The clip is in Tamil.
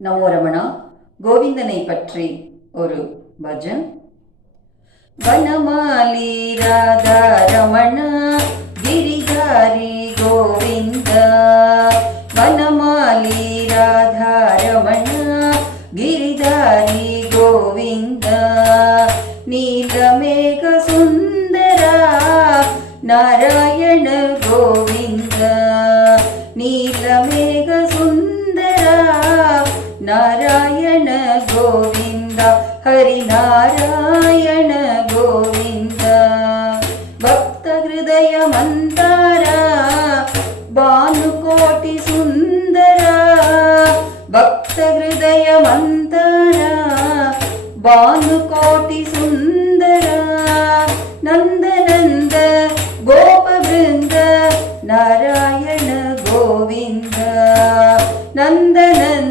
நமோ ரமணா. கோவிந்தனை பற்றி ஒரு பஜன். வனமாலி ராதா ரமணா கிரிதாரி கோவிந்தா, வனமாலி ராதா ரமணா கிரிதாரி கோவிந்தா, நீலமேக சுந்தரா நாராயಣ கோவிந்தா, ನೀಲಮೇಘ ಸುಂದರ ನಾರಾಯಣ ಗೋವಿಂದ, ಹರಿನಾರಾಯಣ ಗೋವಿಂದ, ಭಕ್ತ ಹೃದಯ ಮಂದಾರ ಭಾನುಕೋಟಿ ಸುಂದರ, ಭಕ್ತ ಹೃದಯ ಮಂದಾರ ಭಾನುಕೋಟಿ ಸುಂದರ, ನಂದ